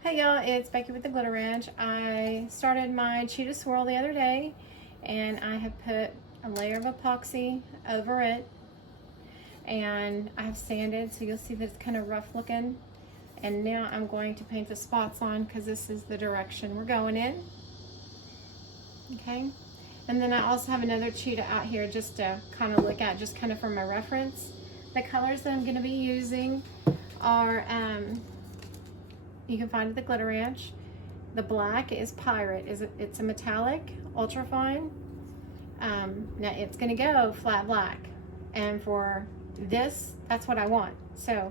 Hey y'all, it's Becky with the Glitter Ranch. I started my Cheetah Swirl the other day and I have put a layer of epoxy over it and I have sanded, so you'll see that it's kind of rough looking. And now I'm going to paint the spots on because this is the direction we're going in. Okay, and then I also have another Cheetah out here just to kind of look at, just kind of for my reference. The colors that I'm going to be using are you can find it at the Glitter Ranch. The black is Pirate. It's a metallic, ultra fine. Now it's gonna go flat black. And for this, that's what I want. So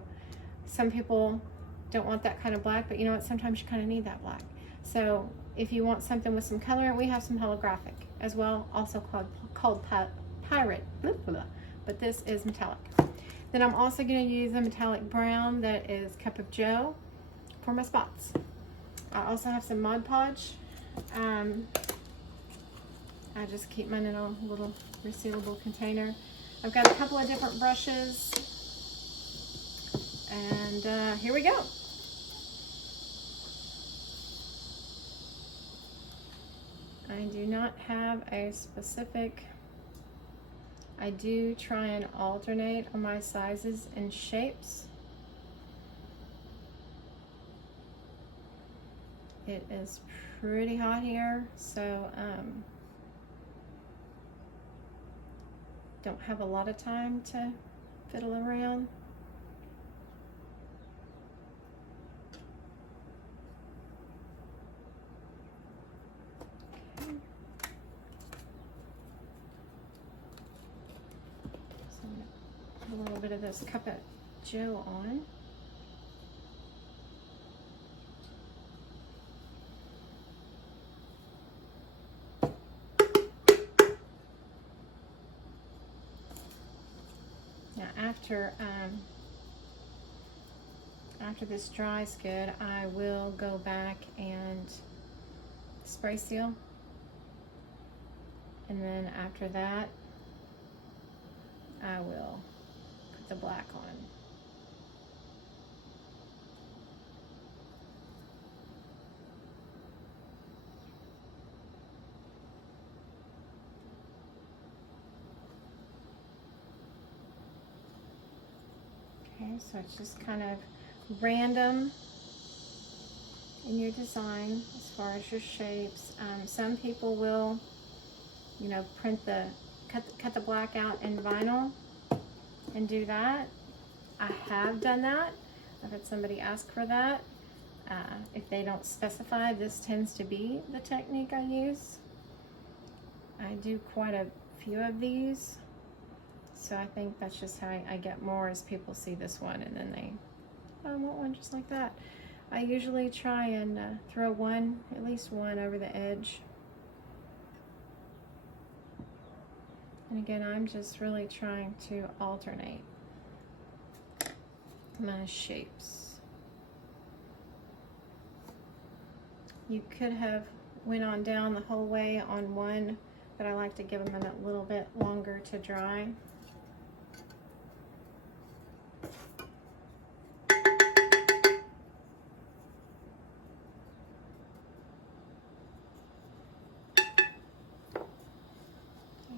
some people don't want that kind of black, but you know what? Sometimes you kind of need that black. So if you want something with some color, we have some holographic as well, also called Pirate. But this is metallic. Then I'm also gonna use a metallic brown that is Cup of Joe for my spots. I also have some Mod Podge. I just keep mine in a little resealable container. I've got a couple of different brushes, and here we go. I do not have a specific, I do try and alternate on my sizes and shapes. It is pretty hot here, so don't have a lot of time to fiddle around. Okay. So I'm gonna put a little bit of this Cup of Joe on. Now after this dries good, I will go back and spray seal. And then after that, I will put the black on. Okay, so it's just kind of random in your design as far as your shapes. Some people will, you know, cut the black out in vinyl and do that. I have done that. I've had somebody ask for that. If they don't specify, this tends to be the technique I use. I do quite a few of these. So I think that's just how I get more, as people see this one and then they, oh, I want one just like that. I usually try and throw at least one over the edge. And again, I'm just really trying to alternate my shapes. You could have went on down the whole way on one, but I like to give them a little bit longer to dry.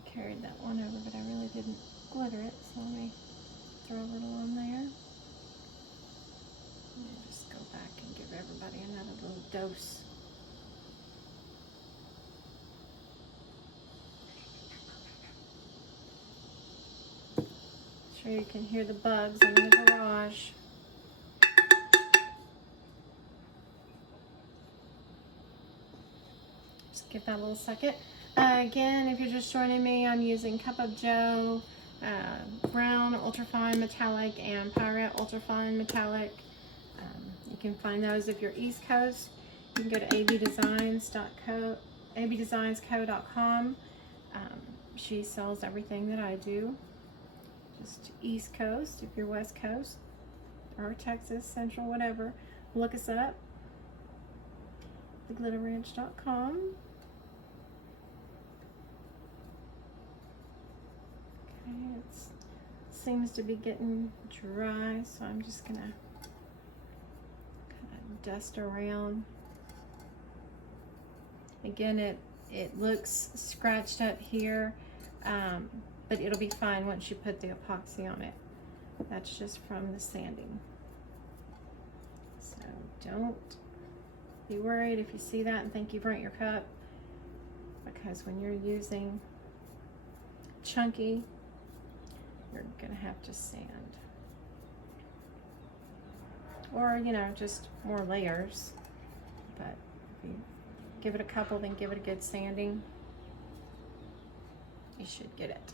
Carried that one over, but I really didn't glitter it, so let me throw a little on there. And just go back and give everybody another little dose. Sure you can hear the bugs in the garage. Just give that a little second. Again, if you're just joining me, I'm using Cup of Joe, Brown Ultrafine Metallic, and Pirate Ultrafine Metallic. You can find those if you're East Coast. You can go to abdesignsco.com. She sells everything that I do. Just East Coast. If you're West Coast or Texas, Central, whatever, look us up. theglitterranch.com. It seems to be getting dry, so I'm just gonna kind of dust around. Again, it looks scratched up here, but it'll be fine once you put the epoxy on it. That's just from the sanding. So don't be worried if you see that and think you burnt your cup, because when you're using chunky, you're gonna have to sand. Or, you know, just more layers. But if you give it a couple, then give it a good sanding, you should get it.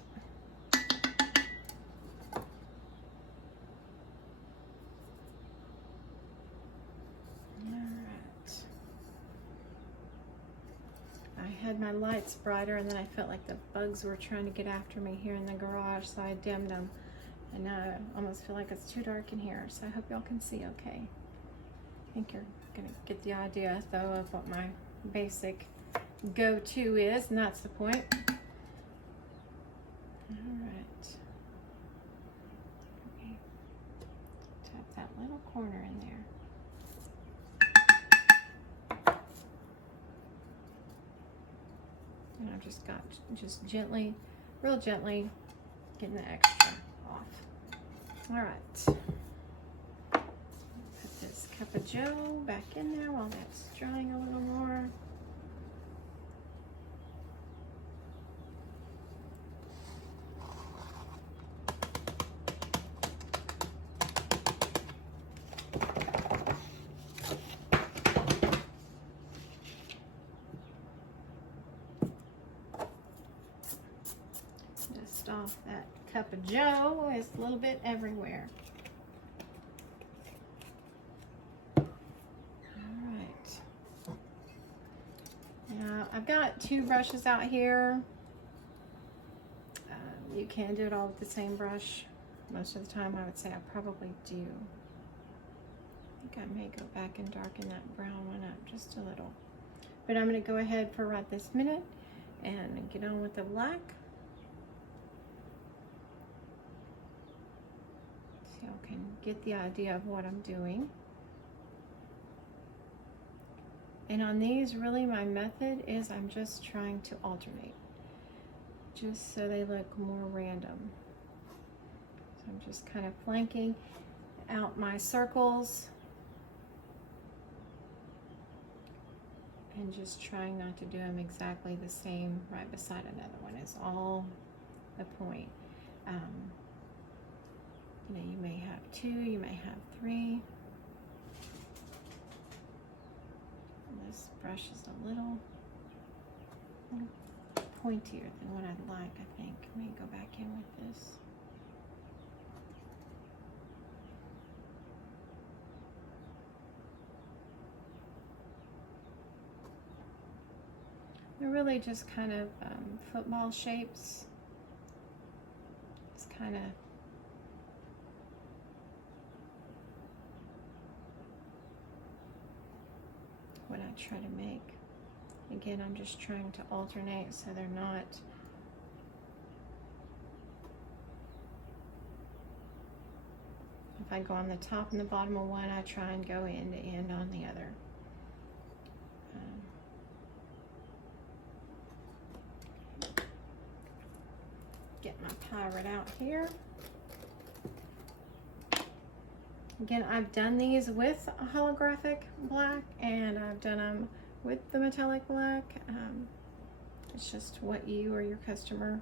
I had my lights brighter, and then I felt like the bugs were trying to get after me here in the garage, so I dimmed them. And now I almost feel like it's too dark in here, so I hope y'all can see okay. I think you're gonna get the idea, though, of what my basic go-to is, and that's the point. All right. Okay. Tap that little corner in there. And I've just got gently, real gently, getting the extra off. All right. Put this cup of Joe back in there while that's drying a little more. Off that cup of Joe. Is a little bit everywhere. All right. Now I've got two brushes out here. You can do it all with the same brush. Most of the time, I would say I probably do. I think I may go back and darken that brown one up just a little. But I'm going to go ahead for right this minute and get on with the black. So y'all can get the idea of what I'm doing. And on these, really my method is I'm just trying to alternate, just so they look more random. So I'm just kind of flanking out my circles and just trying not to do them exactly the same right beside another one is all the point. You know, you may have two, you may have three. This brush is a little pointier than what I'd like, I think. Let me go back in with this. They're really just kind of football shapes. It's kind of what I try to make. Again, I'm just trying to alternate so they're not if I go on the top and the bottom of one, I try and go end to end on the other. Get my pirate out here. Again, I've done these with a holographic black, and I've done them with the metallic black. It's just what you or your customer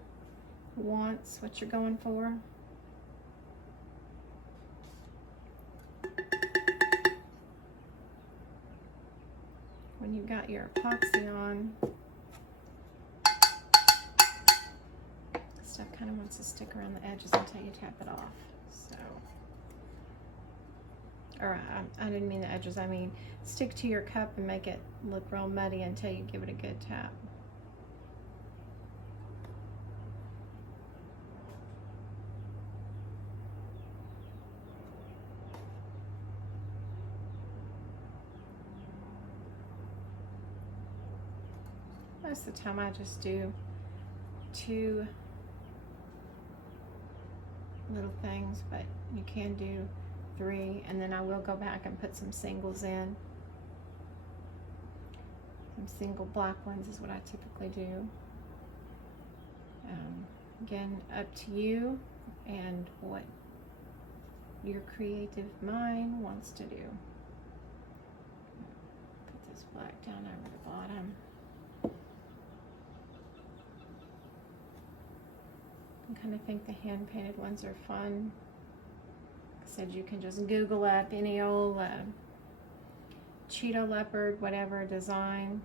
wants, what you're going for. When you've got your epoxy on, stuff kind of wants to stick around the edges until you tap it off. So, or I didn't mean the edges, I mean stick to your cup and make it look real muddy until you give it a good tap. Most of the time I just do two little things, but you can do three, and then I will go back and put some singles in single black ones is what I typically do. Again, up to you and what your creative mind wants to do. Put this black down over the bottom. I kind of think the hand painted ones are fun. Like I said, you can just Google up any old cheetah, leopard, whatever design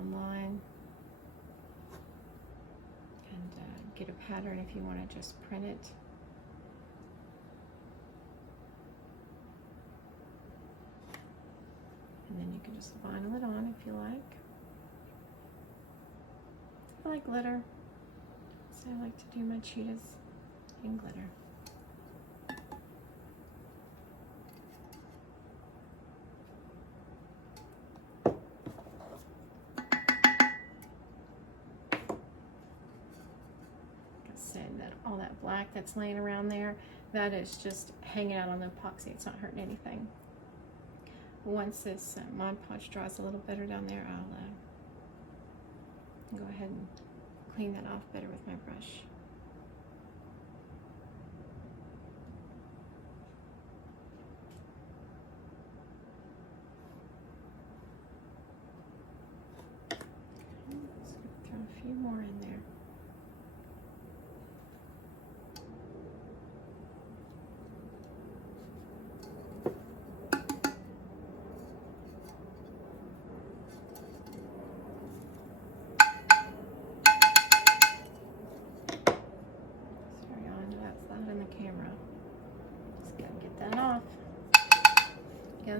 online and get a pattern if you want to just print it. And then you can just vinyl it on if you like. I like glitter, so I like to do my cheetahs in glitter. That all that black that's laying around there, that is just hanging out on the epoxy. It's not hurting anything. Once this Mod Podge dries a little better down there, I'll go ahead and clean that off better with my brush. Let's throw a few more in there.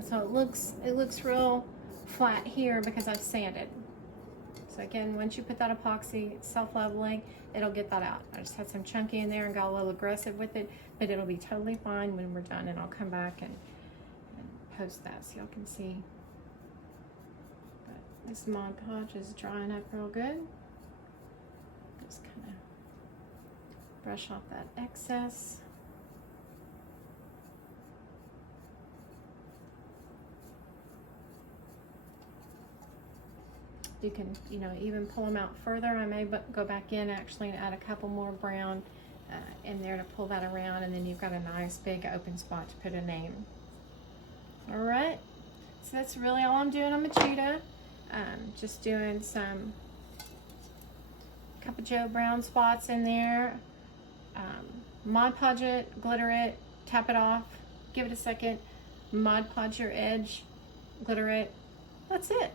So it looks real flat here because I've sanded. So again, once you put that epoxy, it's self-leveling, it'll get that out. I just had some chunky in there and got a little aggressive with it, but it'll be totally fine when we're done, and I'll come back and post that so y'all can see. But this Mod Podge is drying up real good. Just kind of brush off that excess. You can, even pull them out further. I may go back in actually and add a couple more brown in there to pull that around, and then you've got a nice big open spot to put a name. All right, so that's really all I'm doing on my cheetah. Just doing some Cup of Joe brown spots in there. Mod Podge it, glitter it, tap it off, give it a second, Mod Podge your edge, glitter it. That's it.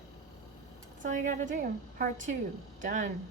That's all you got to do. Part 2, done.